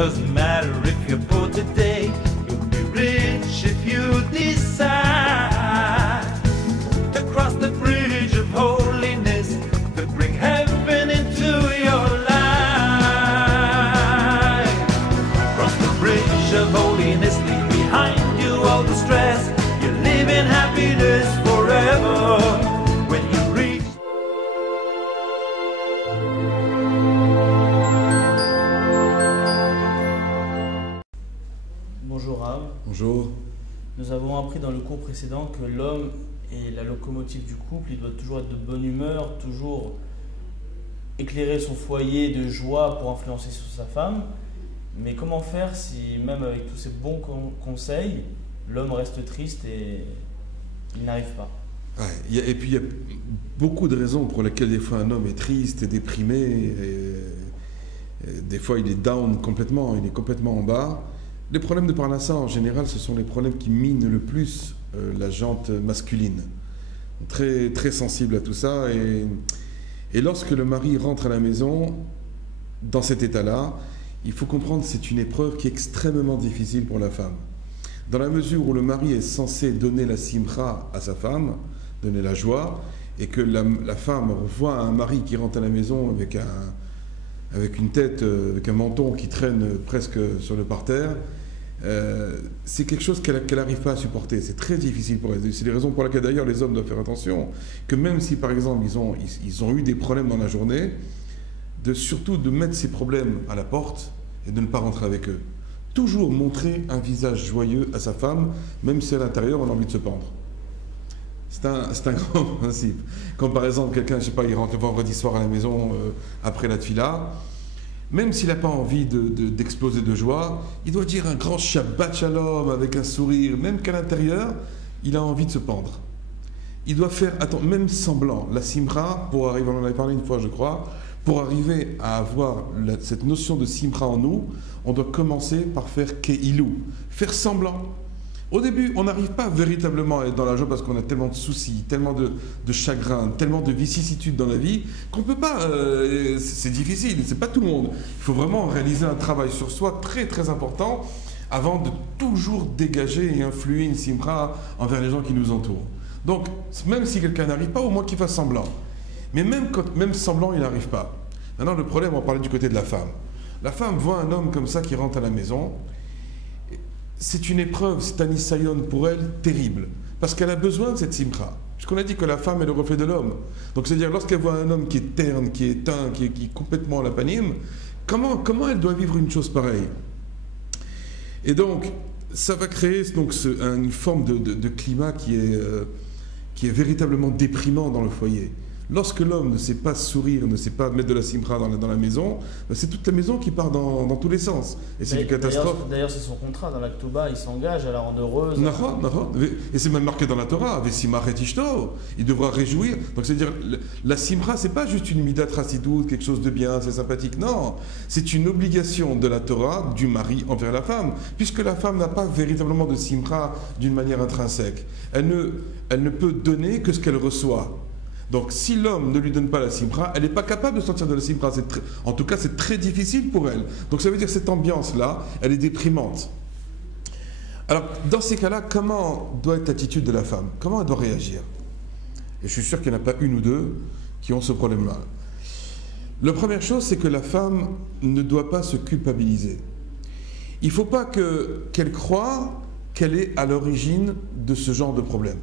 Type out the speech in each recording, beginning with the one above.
Doesn't matter if you're poor today, you'll be rich if you decide to cross the bridge of holiness to bring heaven into your life. Cross the bridge of holiness, leave behind you all the stress. You live in happiness forever when you reach. Bonjour Rav. Bonjour. Nous avons appris dans le cours précédent que l'homme est la locomotive du couple, il doit toujours être de bonne humeur, toujours éclairer son foyer de joie pour influencer sur sa femme. Mais comment faire si même avec tous ces bons conseils, l'homme reste triste et il n'arrive pas? Ouais, et puis il y a beaucoup de raisons pour lesquelles des fois un homme est triste et déprimé. Et des fois il est down complètement, il est complètement en bas. Les problèmes de Parnassa, en général, ce sont les problèmes qui minent le plus la jante masculine. Très, très sensible à tout ça. Et lorsque le mari rentre à la maison, dans cet état-là, il faut comprendre que c'est une épreuve qui est extrêmement difficile pour la femme. Dans la mesure où le mari est censé donner la simcha à sa femme, donner la joie, et que la femme voit un mari qui rentre à la maison avec une tête, avec un menton qui traîne presque sur le parterre, c'est quelque chose qu'elle n'arrive pas à supporter. C'est très difficile pour elle. C'est les raisons pour lesquelles d'ailleurs les hommes doivent faire attention, que même si par exemple ils ont eu des problèmes dans la journée, surtout de mettre ces problèmes à la porte et de ne pas rentrer avec eux. Toujours montrer un visage joyeux à sa femme, même si à l'intérieur on a envie de se pendre. C'est un grand principe. Quand par exemple quelqu'un, je sais pas, il rentre le vendredi soir à la maison après la tfila, même s'il n'a pas envie d'exploser de joie, il doit dire un grand Shabbat Shalom avec un sourire, même qu'à l'intérieur, il a envie de se pendre. Il doit faire, même semblant, la simra, pour arriver, on en avait parlé une fois je crois, pour arriver à avoir cette notion de simra en nous, on doit commencer par faire keilou, faire semblant. Au début, on n'arrive pas véritablement à être dans la joie parce qu'on a tellement de soucis, tellement de chagrin, tellement de vicissitudes dans la vie qu'on ne peut pas. C'est difficile, c'est pas tout le monde. Il faut vraiment réaliser un travail sur soi très très important avant de toujours dégager et influer une simra envers les gens qui nous entourent. Donc, même si quelqu'un n'arrive pas, au moins qu'il fasse semblant. Mais même semblant, il n'arrive pas. Maintenant, le problème, on va parler du côté de la femme. La femme voit un homme comme ça qui rentre à la maison. C'est une épreuve, c'est un isayon pour elle terrible, parce qu'elle a besoin de cette simcha. Puisqu'on a dit que la femme est le reflet de l'homme. Donc c'est-à-dire, lorsqu'elle voit un homme qui est terne, qui est éteint, qui est complètement à la panime, comment elle doit vivre une chose pareille? Et donc, ça va créer donc, une forme de climat qui est véritablement déprimant dans le foyer. Lorsque l'homme ne sait pas sourire, ne sait pas mettre de la simcha dans la maison, c'est toute la maison qui part dans tous les sens. Et c'est une catastrophe. D'ailleurs, c'est son contrat. Dans l'Aktoba, il s'engage à la rendre heureuse. Et c'est même marqué dans la Torah, Vesimach et Ishto. Il devra réjouir. Donc c'est-à-dire, la simcha, c'est pas juste une midat chassidout, quelque chose de bien, c'est sympathique. Non, c'est une obligation de la Torah, du mari envers la femme, puisque la femme n'a pas véritablement de simcha d'une manière intrinsèque. Elle ne peut donner que ce qu'elle reçoit. Donc, si l'homme ne lui donne pas la simcha, elle n'est pas capable de sortir de la simcha. En tout cas, c'est très difficile pour elle. Donc, ça veut dire que cette ambiance-là, elle est déprimante. Alors, dans ces cas-là, comment doit être l'attitude de la femme? Comment elle doit réagir? Et je suis sûr qu'il n'y en a pas une ou deux qui ont ce problème-là. La première chose, c'est que la femme ne doit pas se culpabiliser. Il ne faut pas qu'elle croie qu'elle est à l'origine de ce genre de problème.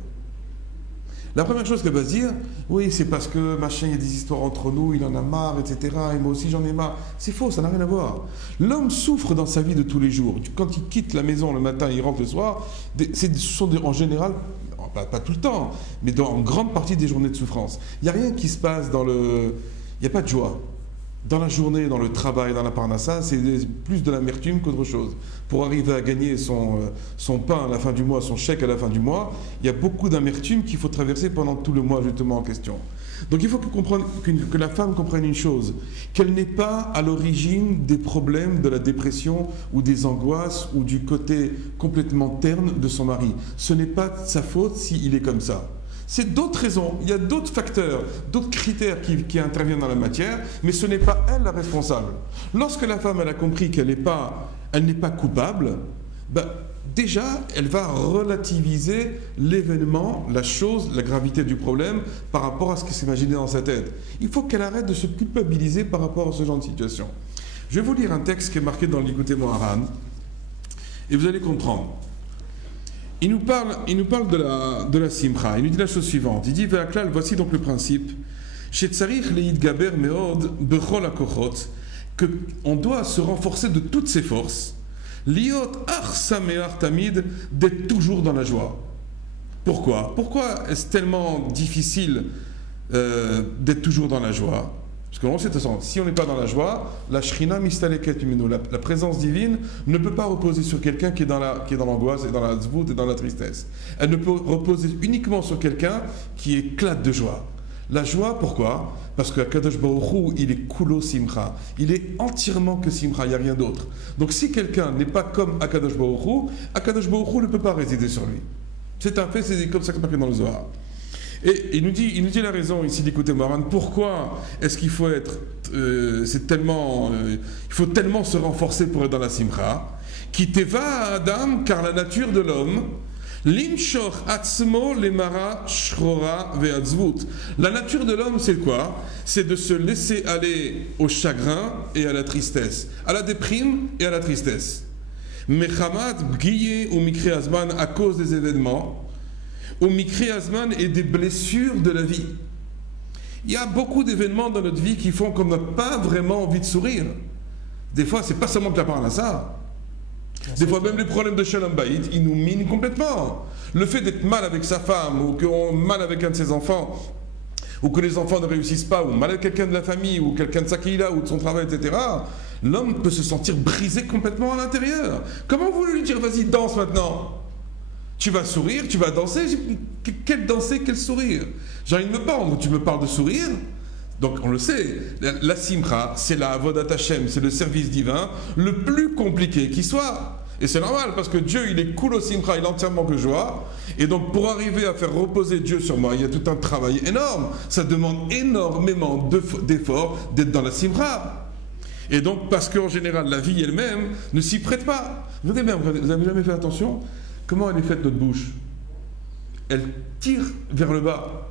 La première chose qu'elle va se dire, oui, c'est parce que machin, il y a des histoires entre nous, il en a marre, etc. Et moi aussi, j'en ai marre. C'est faux, ça n'a rien à voir. L'homme souffre dans sa vie de tous les jours. Quand il quitte la maison le matin, il rentre le soir, ce sont en général, pas tout le temps, mais dans en grande partie des journées de souffrance. Il n'y a rien qui se passe il n'y a pas de joie. Dans la journée, dans le travail, dans la parnassa, c'est plus de l'amertume qu'autre chose. Pour arriver à gagner son pain à la fin du mois, son chèque à la fin du mois, il y a beaucoup d'amertume qu'il faut traverser pendant tout le mois justement en question. Donc il faut que la femme comprenne une chose, qu'elle n'est pas à l'origine des problèmes de la dépression ou des angoisses ou du côté complètement terne de son mari. Ce n'est pas de sa faute s'il est comme ça. C'est d'autres raisons, il y a d'autres facteurs, d'autres critères qui interviennent dans la matière, mais ce n'est pas elle la responsable. Lorsque la femme elle a compris qu'elle n'est pas coupable, ben, déjà elle va relativiser l'événement, la chose, la gravité du problème par rapport à ce qui s'imaginait dans sa tête. Il faut qu'elle arrête de se culpabiliser par rapport à ce genre de situation. Je vais vous lire un texte qui est marqué dans l'Ikouté Moharan, et vous allez comprendre. Il nous parle de la simcha. Il nous dit la chose suivante. Il dit, Ve'aklal, voici donc le principe. Chez Tsarich leid gaber meod bechol akochot, qu'on doit se renforcer de toutes ses forces. Liot ar sameach tamid, d'être toujours dans la joie. Pourquoi? Pourquoi est-ce tellement difficile d'être toujours dans la joie? Parce que sait, de toute façon, si on n'est pas dans la joie, la shrina mistaleket umenu, la présence divine ne peut pas reposer sur quelqu'un qui est dans l'angoisse et dans la zvout et dans la tristesse. Elle ne peut reposer uniquement sur quelqu'un qui éclate de joie. La joie, pourquoi? Parce que Akadosh Baruch Hu, il est kulo simcha. Il est entièrement que simcha, il n'y a rien d'autre. Donc si quelqu'un n'est pas comme Akadosh Baruch Hu ne peut pas résider sur lui. C'est un fait, c'est comme ça que marqué dans le Zohar. Et il nous dit la raison ici d'écouter Moharan. Pourquoi est-ce qu'il faut être, il faut tellement se renforcer pour être dans la simcha? Qui teva Adam, car la nature de l'homme, l'imshor atzmo lemara shrora ve'atzvut. La nature de l'homme, c'est quoi? C'est de se laisser aller au chagrin et à la tristesse, à la déprime et à la tristesse. Mechamat bgiye ou mikre azman, à cause des événements. Au Mikri Azman et des blessures de la vie. Il y a beaucoup d'événements dans notre vie qui font qu'on n'a pas vraiment envie de sourire. Des fois, c'est pas seulement que la parole à ça. Des fois, même les problèmes de Shalom Bayit, ils nous minent complètement. Le fait d'être mal avec sa femme, ou qu'on mal avec un de ses enfants, ou que les enfants ne réussissent pas, ou mal avec quelqu'un de la famille, ou quelqu'un de sa kila, ou de son travail, etc., l'homme peut se sentir brisé complètement à l'intérieur. Comment vous lui dire, vas-y, danse maintenant? Tu vas sourire, tu vas danser. Quel danser, quel sourire? J'ai envie de me pendre. Tu me parles de sourire? Donc on le sait, la simcha, c'est la avodat Hashem, c'est le service divin le plus compliqué qui soit. Et c'est normal parce que Dieu, il est cool au simcha, il est entièrement que joie. Et donc pour arriver à faire reposer Dieu sur moi, il y a tout un travail énorme. Ça demande énormément d'efforts d'être dans la simcha. Et donc parce qu'en général, la vie elle-même ne s'y prête pas. Vous avez jamais fait attention? Comment elle est faite notre bouche? Elle tire vers le bas.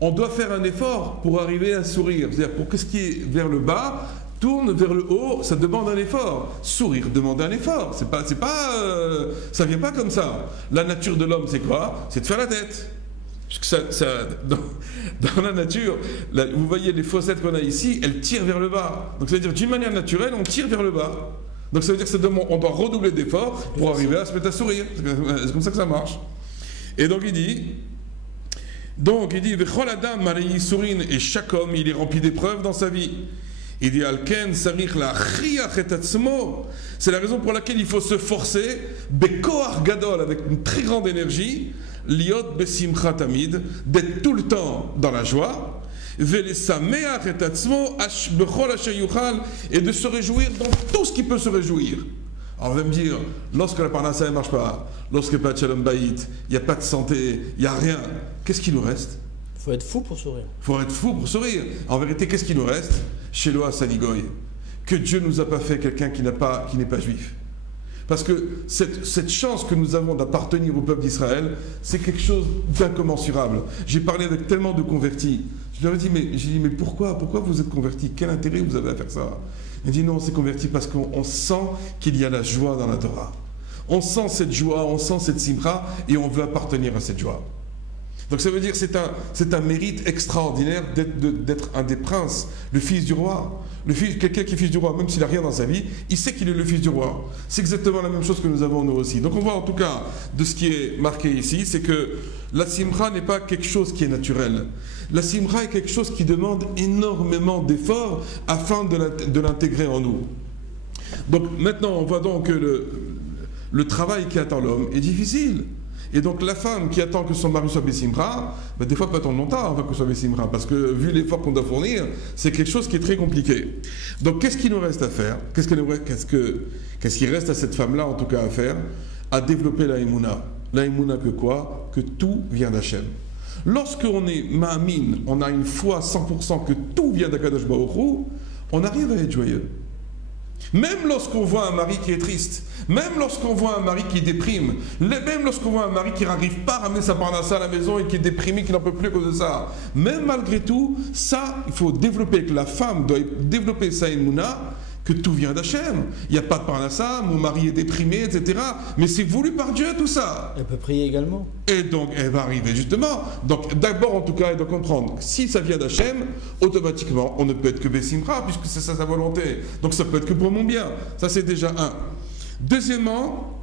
On doit faire un effort pour arriver à sourire. C'est-à-dire pour que ce qui est vers le bas tourne vers le haut, ça demande un effort. Sourire demande un effort. Ça vient pas comme ça. La nature de l'homme, c'est quoi? C'est de faire la tête. Parce que dans la nature, vous voyez les fossettes qu'on a ici, elles tirent vers le bas. Donc ça veut dire d'une manière naturelle, on tire vers le bas. Donc ça veut dire qu'on doit redoubler d'efforts pour arriver à se mettre à sourire. C'est comme ça que ça marche. Et donc il dit, Vechol Adam Marei Sourin, et chaque homme il est rempli d'épreuves dans sa vie. Il dit Alken Sarich la Chiach et Atzmo. C'est la raison pour laquelle il faut se forcer, Bekoach Gadol, avec une très grande énergie, Liot Besimcha Tamid, d'être tout le temps dans la joie. Et de se réjouir dans tout ce qui peut se réjouir. Alors on va me dire, lorsque la parnassa ne marche pas, lorsqu'il n'y a pas de shalom bayit, il n'y a pas de santé, il n'y a rien, qu'est-ce qui nous reste? Il faut être fou pour sourire. Il faut être fou pour sourire. En vérité, qu'est-ce qui nous reste? Chez Loa Sanigoy, que Dieu ne nous a pas fait quelqu'un qui n'est pas juif. Parce que cette chance que nous avons d'appartenir au peuple d'Israël, c'est quelque chose d'incommensurable. J'ai parlé avec tellement de convertis. Je leur ai dit, mais pourquoi vous êtes convertis? Quel intérêt vous avez à faire ça? Il dit, non, on s'est convertis parce qu'on sent qu'il y a la joie dans la Torah. On sent cette joie, on sent cette simcha, et on veut appartenir à cette joie. Donc ça veut dire que c'est un mérite extraordinaire d'être un des princes, le fils du roi. Quelqu'un qui est fils du roi, même s'il n'a rien dans sa vie, il sait qu'il est le fils du roi. C'est exactement la même chose que nous avons nous aussi. Donc on voit en tout cas de ce qui est marqué ici, c'est que la simcha n'est pas quelque chose qui est naturel. La simcha est quelque chose qui demande énormément d'efforts afin de l'intégrer en nous. Donc maintenant on voit donc que le travail qui attend l'homme est difficile. Et donc la femme qui attend que son mari soit Bessimra, des fois peut attendre longtemps avant que soit Bessimra, parce que vu l'effort qu'on doit fournir, c'est quelque chose qui est très compliqué. Donc qu'est-ce qu'il nous reste à faire? Qu'est-ce qu'il reste à cette femme-là en tout cas à faire? À développer la Emouna. La émouna que quoi? Que tout vient d'Hachem. Lorsqu'on est ma'amin, on a une foi 100% que tout vient d'Akadosh Baruch Hu, on arrive à être joyeux. Même lorsqu'on voit un mari qui est triste, même lorsqu'on voit un mari qui déprime, même lorsqu'on voit un mari qui n'arrive pas à ramener sa parnassa à la maison et qui est déprimé, qui n'en peut plus à cause de ça, même malgré tout, ça, il faut développer, que la femme doit développer sa émouna, que tout vient d'Hachem. Il n'y a pas de parnassa, mon mari est déprimé, etc. Mais c'est voulu par Dieu tout ça. Elle peut prier également. Et donc, elle va arriver justement. Donc, d'abord, en tout cas, elle doit comprendre que si ça vient d'Hachem, automatiquement, on ne peut être que Bessimra, puisque c'est ça sa volonté. Donc, ça peut être que pour mon bien. Ça, c'est déjà un. Deuxièmement,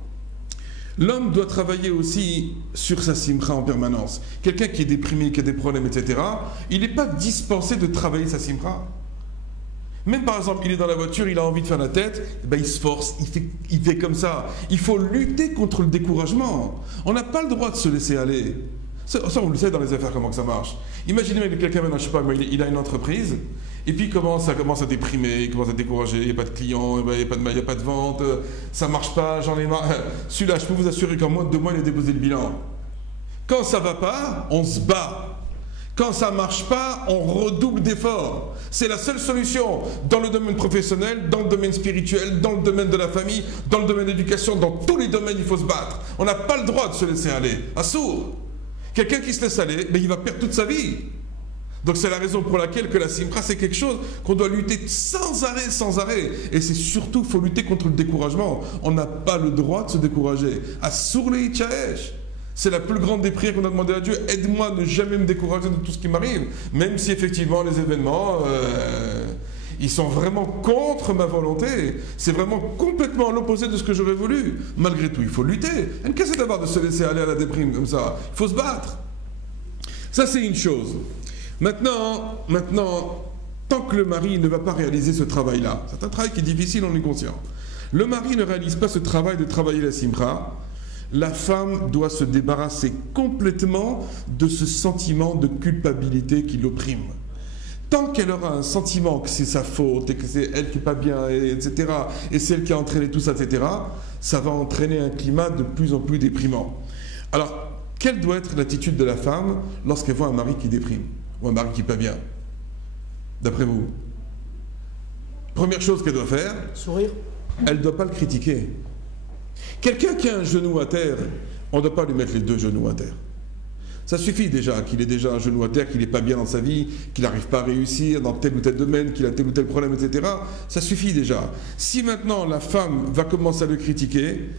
l'homme doit travailler aussi sur sa simcha en permanence. Quelqu'un qui est déprimé, qui a des problèmes, etc., il n'est pas dispensé de travailler sa simcha. Même par exemple, il est dans la voiture, il a envie de faire la tête, ben il se force, il fait comme ça. Il faut lutter contre le découragement. On n'a pas le droit de se laisser aller. Ça, on le sait dans les affaires comment que ça marche. Imaginez que quelqu'un maintenant, je sais pas, il a une entreprise, et puis ça commence à déprimer, il commence à décourager, il n'y a pas de clients, il n'y a pas de vente, ça ne marche pas, j'en ai marre. Celui-là, je peux vous assurer qu'en moins de 2 mois, il a déposé le bilan. Quand ça ne va pas, on se bat. Quand ça ne marche pas, on redouble d'efforts. C'est la seule solution dans le domaine professionnel, dans le domaine spirituel, dans le domaine de la famille, dans le domaine de l'éducation, dans tous les domaines, il faut se battre. On n'a pas le droit de se laisser aller. Assourd. Quelqu'un qui se laisse aller, ben, il va perdre toute sa vie. Donc c'est la raison pour laquelle que la simcha, c'est quelque chose qu'on doit lutter sans arrêt, sans arrêt. Et c'est surtout qu'il faut lutter contre le découragement. On n'a pas le droit de se décourager. Assour le itchaesh. C'est la plus grande des prières qu'on a demandé à Dieu. Aide-moi à ne jamais me décourager de tout ce qui m'arrive. Même si effectivement les événements, ils sont vraiment contre ma volonté. C'est vraiment complètement à l'opposé de ce que j'aurais voulu. Malgré tout, il faut lutter. Il ne d'avoir de se laisser aller à la déprime comme ça. Il faut se battre. Ça, c'est une chose. Maintenant, tant que le mari ne va pas réaliser ce travail-là, c'est un travail qui est difficile, on est conscient. Le mari ne réalise pas ce travail de travailler la simcha. La femme doit se débarrasser complètement de ce sentiment de culpabilité qui l'opprime. Tant qu'elle aura un sentiment que c'est sa faute et que c'est elle qui n'est pas bien, etc., et c'est elle qui a entraîné tout ça, etc., ça va entraîner un climat de plus en plus déprimant. Alors, quelle doit être l'attitude de la femme lorsqu'elle voit un mari qui déprime ou un mari qui n'est pas bien? D'après vous? Première chose qu'elle doit faire, sourire. Elle ne doit pas le critiquer. Quelqu'un qui a un genou à terre, on ne doit pas lui mettre les 2 genoux à terre. Ça suffit déjà qu'il ait déjà un genou à terre, qu'il n'est pas bien dans sa vie, qu'il n'arrive pas à réussir dans tel ou tel domaine, qu'il a tel ou tel problème, etc. Ça suffit déjà. Si maintenant la femme va commencer à le critiquer,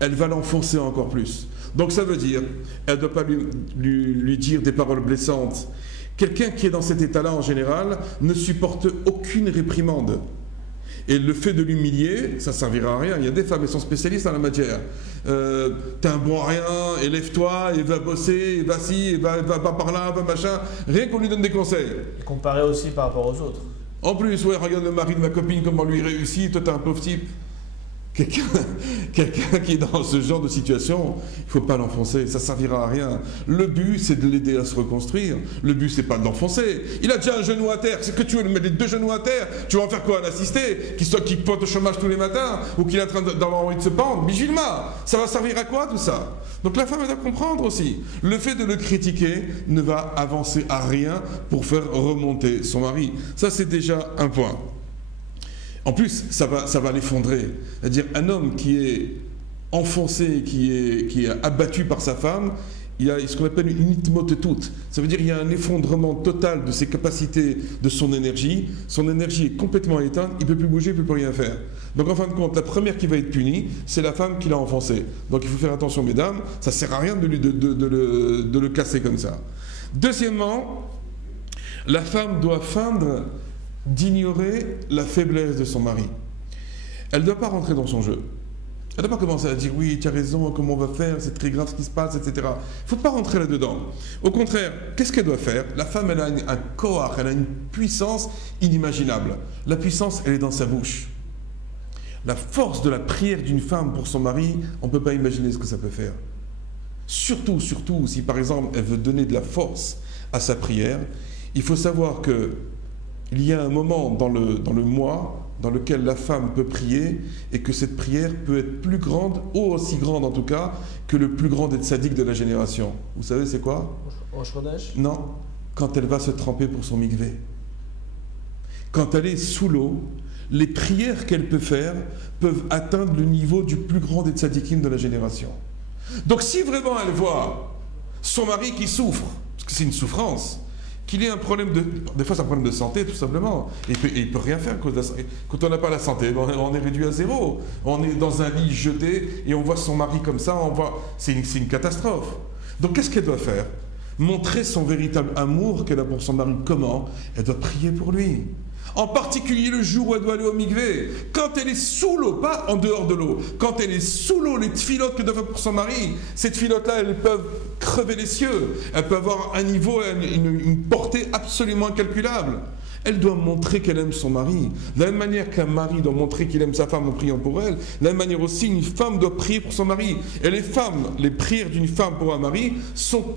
elle va l'enfoncer encore plus. Donc ça veut dire, elle ne doit pas lui dire des paroles blessantes. Quelqu'un qui est dans cet état-là en général ne supporte aucune réprimande. Et le fait de l'humilier, ça ne servira à rien. Il y a des femmes, elles sont spécialistes en la matière. T'es un bon à rien, élève-toi, et va bosser, et va-ci, et va par là, va machin. Rien qu'on lui donne des conseils. Et comparer aussi par rapport aux autres. En plus, ouais, regarde le mari de ma copine, comment lui réussit, toi t'es un pauvre type. Quelqu'un qui est dans ce genre de situation, il ne faut pas l'enfoncer, ça ne servira à rien. Le but, c'est de l'aider à se reconstruire. Le but, c'est pas de l'enfoncer. Il a déjà un genou à terre, c'est que tu veux lui mettre les 2 genoux à terre, tu vas en faire quoi? Un assisté qui pointe au chômage tous les matins, ou qui est en train d'avoir envie de se pendre? Bijilma, ça va servir à quoi tout ça? Donc la femme, elle doit comprendre aussi. Le fait de le critiquer ne va avancer à rien pour faire remonter son mari. Ça, c'est déjà un point. En plus, ça va l'effondrer. C'est-à-dire, un homme qui est enfoncé, qui est abattu par sa femme, il y a ce qu'on appelle une itmotetut. Ça veut dire qu'il y a un effondrement total de ses capacités, de son énergie. Son énergie est complètement éteinte, il ne peut plus bouger, il ne peut plus rien faire. Donc en fin de compte, la première qui va être punie, c'est la femme qui l'a enfoncé. Donc il faut faire attention, mesdames, ça ne sert à rien de le casser comme ça. Deuxièmement, la femme doit feindre d'ignorer la faiblesse de son mari. Elle ne doit pas rentrer dans son jeu. Elle ne doit pas commencer à dire oui, tu as raison, comment on va faire, c'est très grave ce qui se passe, etc. Il ne faut pas rentrer là-dedans. Au contraire, qu'est-ce qu'elle doit faire? La femme, elle a un koach, elle a une puissance inimaginable. La puissance, elle est dans sa bouche. La force de la prière d'une femme pour son mari, on ne peut pas imaginer ce que ça peut faire. Surtout, si par exemple, elle veut donner de la force à sa prière, il faut savoir que il y a un moment dans le mois dans lequel la femme peut prier et que cette prière peut être plus grande, ou aussi grande en tout cas, que le plus grand des tzaddik de la génération. Vous savez c'est quoi? Rosh Chodesh? Non, quand elle va se tremper pour son mikvé. Quand elle est sous l'eau, les prières qu'elle peut faire peuvent atteindre le niveau du plus grand des tzaddikim de la génération. Donc si vraiment elle voit son mari qui souffre, parce que c'est une souffrance, qu'il ait un problème des fois c'est un problème de santé tout simplement, et il peut rien faire à cause de la santé. Quand on n'a pas la santé, on est réduit à zéro. On est dans un lit jeté et on voit son mari comme ça, c'est une catastrophe. Donc qu'est-ce qu'elle doit faire? Montrer son véritable amour qu'elle a pour son mari. Comment? Elle doit prier pour lui. En particulier le jour où elle doit aller au mikvé. Quand elle est sous l'eau, pas en dehors de l'eau. Quand elle est sous l'eau, les tfilotes qu'elle doit faire pour son mari, ces tfilotes-là, elles peuvent crever les cieux. Elles peuvent avoir un niveau, une portée absolument incalculable. Elle doit montrer qu'elle aime son mari. De la même manière qu'un mari doit montrer qu'il aime sa femme en priant pour elle, de la même manière aussi, une femme doit prier pour son mari. Et les prières d'une femme pour un mari sont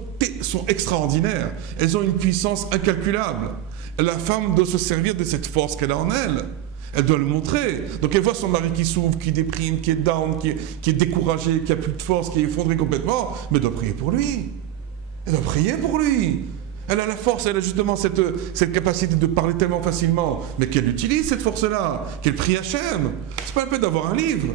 extraordinaires. Elles ont une puissance incalculable. La femme doit se servir de cette force qu'elle a en elle. Elle doit le montrer. Donc elle voit son mari qui souffre, qui déprime, qui est down, qui est découragé, qui a plus de force, qui est effondré complètement, mais elle doit prier pour lui. Elle doit prier pour lui. Elle a la force, elle a justement cette capacité de parler tellement facilement, mais qu'elle utilise cette force-là, qu'elle prie Hachem. C'est pas la peine d'avoir un livre.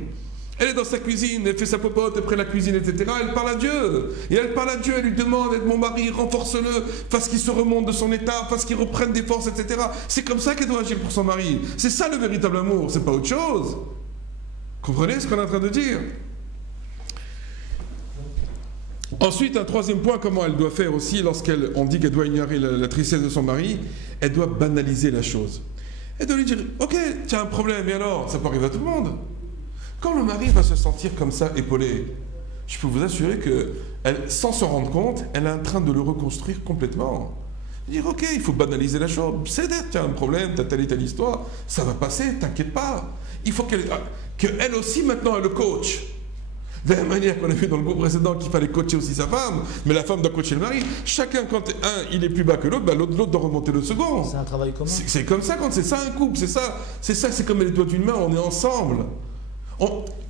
Elle est dans sa cuisine, elle fait sa popote, elle près la cuisine, etc. Elle parle à Dieu. Et elle parle à Dieu, elle lui demande, aide mon mari, renforce-le, fasse qu'il se remonte de son état, fasse qu'il reprenne des forces, etc. C'est comme ça qu'elle doit agir pour son mari. C'est ça le véritable amour, c'est pas autre chose. Comprenez ce qu'on est en train de dire? Ensuite, un troisième point, comment elle doit faire aussi, lorsqu'on dit qu'elle doit ignorer la tristesse de son mari, elle doit banaliser la chose. Elle doit lui dire, ok, tu as un problème, et alors? Ça peut arriver à tout le monde. Quand le mari va se sentir comme ça, épaulé, je peux vous assurer que, sans s'en rendre compte, elle est en train de le reconstruire complètement. Dire, ok, il faut banaliser la chose. C'est d'être, tu as un problème, tu as telle et telle histoire, ça va passer, t'inquiète pas. Il faut qu'elle aussi, maintenant, elle le coach. De la même manière qu'on a vu dans le groupe précédent qu'il fallait coacher aussi sa femme, mais la femme doit coacher le mari. Chacun, quand il est plus bas que l'autre, l'autre doit remonter le second. C'est un travail commun. C'est comme ça, quand c'est ça un couple, c'est comme les doigts d'une main, on est ensemble.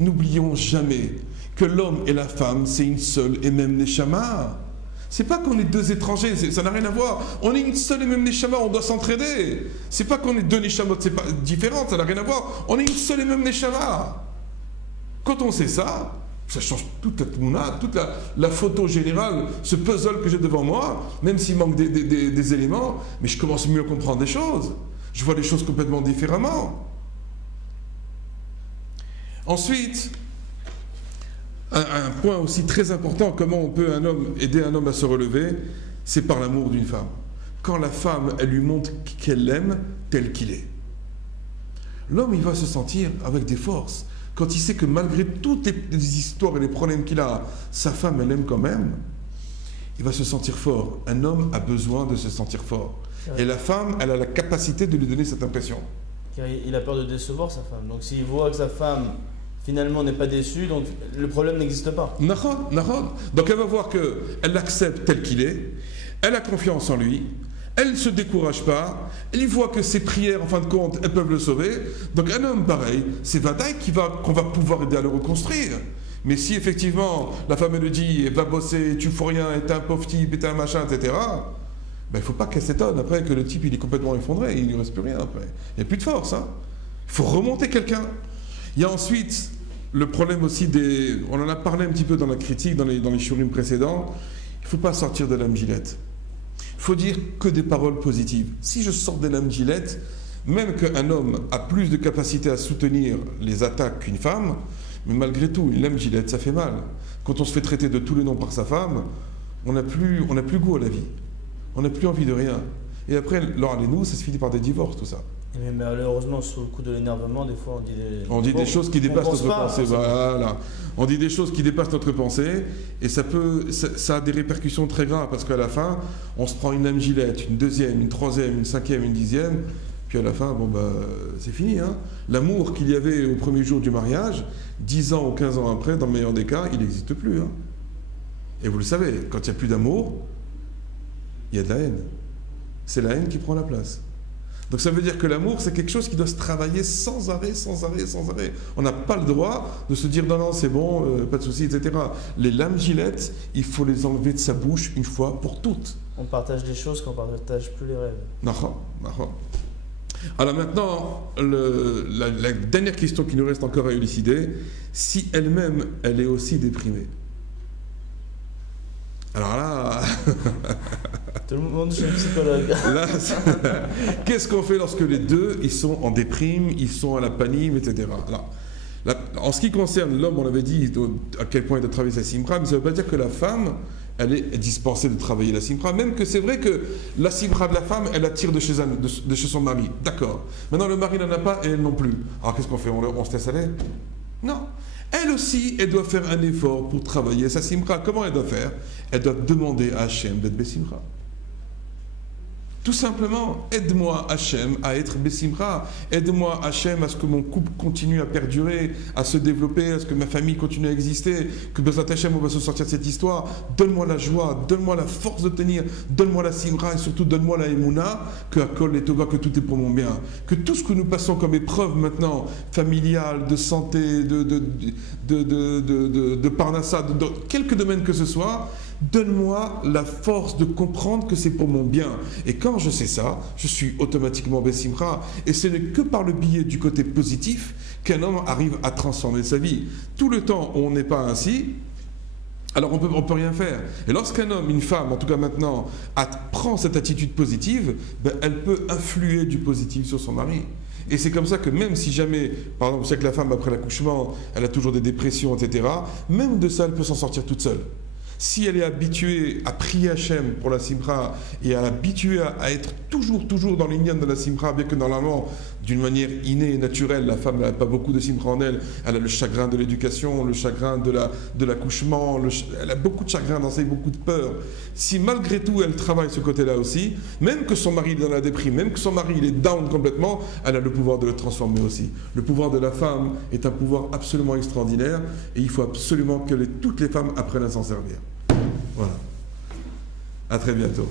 N'oublions jamais que l'homme et la femme, c'est une seule et même neshama. C'est pas qu'on est deux étrangers, ça n'a rien à voir. On est une seule et même neshama, on doit s'entraider. C'est pas qu'on est deux neshamot, c'est pas différent, ça n'a rien à voir. On est une seule et même neshama. Quand on sait ça, ça change toute la tmouna, toute la photo générale, ce puzzle que j'ai devant moi, même s'il manque des éléments, mais je commence mieux à comprendre les choses. Je vois les choses complètement différemment. Ensuite, un point aussi très important, comment on peut aider un homme à se relever, c'est par l'amour d'une femme. Quand la femme, elle lui montre qu'elle l'aime tel qu'il est. L'homme, il va se sentir avec des forces. Quand il sait que malgré toutes les histoires et les problèmes qu'il a, sa femme, elle l'aime quand même, il va se sentir fort. Un homme a besoin de se sentir fort. Et la femme, elle a la capacité de lui donner cette impression. Car il a peur de décevoir sa femme. Donc s'il voit que sa femme finalement n'est pas déçue, donc le problème n'existe pas. Nahon. Donc elle va voir qu'elle l'accepte tel qu'il est, elle a confiance en lui, elle ne se décourage pas, elle voit que ses prières, en fin de compte, elles peuvent le sauver. Donc un homme pareil, c'est Vadaï qu'on va pouvoir aider à le reconstruire. Mais si effectivement la femme elle lui dit, va bosser, tu fous rien, et t'es un pauvre type, et t'es un machin, etc., il ne faut pas qu'elle s'étonne après que le type il est complètement effondré, il ne lui reste plus rien après. Il n'y a plus de force. Hein. Il faut remonter quelqu'un. Il y a ensuite le problème aussi on en a parlé un petit peu dans la critique, dans les shurim précédents, il ne faut pas sortir de l'âme gilette. Il faut dire que des paroles positives. Si je sors de l'âme gilette, même qu'un homme a plus de capacité à soutenir les attaques qu'une femme, mais malgré tout, une lame gilette, ça fait mal. Quand on se fait traiter de tous les noms par sa femme, on n'a plus goût à la vie. On n'a plus envie de rien. Et après, nous, ça se finit par des divorces, tout ça. Mais malheureusement, sous le coup de l'énervement, des fois, on dit des choses qui dépassent notre pensée. Voilà. On dit des choses qui dépassent notre pensée, et ça a des répercussions très graves, parce qu'à la fin, on se prend une lame gilette, une deuxième, une troisième, une cinquième, une dixième, puis à la fin, c'est fini. Hein. L'amour qu'il y avait au premier jour du mariage, 10 ans ou 15 ans après, dans le meilleur des cas, il n'existe plus. Hein. Et vous le savez, quand il n'y a plus d'amour, il y a de la haine. C'est la haine qui prend la place. Donc ça veut dire que l'amour, c'est quelque chose qui doit se travailler sans arrêt, sans arrêt, sans arrêt. On n'a pas le droit de se dire non, non, c'est bon, pas de souci, etc. Les lames gilettes, il faut les enlever de sa bouche une fois pour toutes. On partage des choses qu'on ne partage plus les rêves. Naha, naha. Alors maintenant, la dernière question qui nous reste encore à élucider, si elle-même, elle est aussi déprimée. Alors là... Tout le monde chez le psychologue. Là, qu'est-ce qu'on fait lorsque les deux, ils sont en déprime, ils sont à la panime, etc. Alors, en ce qui concerne l'homme, on avait dit à quel point il doit travailler sa simra, mais ça ne veut pas dire que la femme, elle est dispensée de travailler la simra, même que c'est vrai que la simra de la femme, elle attire de chez son mari. D'accord. Maintenant, le mari n'en a pas et elle non plus. Alors qu'est-ce qu'on fait? On se laisse aller? Non. Elle aussi, elle doit faire un effort pour travailler sa simra. Comment elle doit faire? Elle doit demander à Hachem d'être Bessimra. Tout simplement, aide-moi Hachem à être Bessimra, aide-moi Hachem à ce que mon couple continue à perdurer, à se développer, à ce que ma famille continue à exister, que Bezat Hachem on va se sortir de cette histoire. Donne-moi la joie, donne-moi la force de tenir, donne-moi la Simra et surtout donne-moi la Emouna, que Akol et Toba, que tout est pour mon bien. Que tout ce que nous passons comme épreuve maintenant, familiale, de santé, de parnassa, de quelques domaines que ce soit, donne-moi la force de comprendre que c'est pour mon bien. Et quand je sais ça, je suis automatiquement Bessimra. Et ce n'est que par le biais du côté positif qu'un homme arrive à transformer sa vie. Tout le temps où on n'est pas ainsi, alors on peut rien faire. Et lorsqu'un homme, une femme, en tout cas maintenant, prend cette attitude positive, ben, elle peut influer du positif sur son mari. Et c'est comme ça que même si jamais, par exemple, c'est que la femme après l'accouchement, elle a toujours des dépressions, etc., même de ça, elle peut s'en sortir toute seule. Si elle est habituée à prier Hachem pour la Simra et à l'habituer à être toujours dans l'union de la Simra, bien que normalement, d'une manière innée et naturelle, la femme n'a pas beaucoup de Simra en elle, elle a le chagrin de l'éducation, le chagrin de l'accouchement, elle a beaucoup de chagrin dans sa vie, beaucoup de peur. Si malgré tout elle travaille ce côté-là aussi, même que son mari est dans la déprime, même que son mari il est down complètement, elle a le pouvoir de le transformer aussi. Le pouvoir de la femme est un pouvoir absolument extraordinaire et il faut absolument que toutes les femmes apprennent à s'en servir. Voilà. À très bientôt.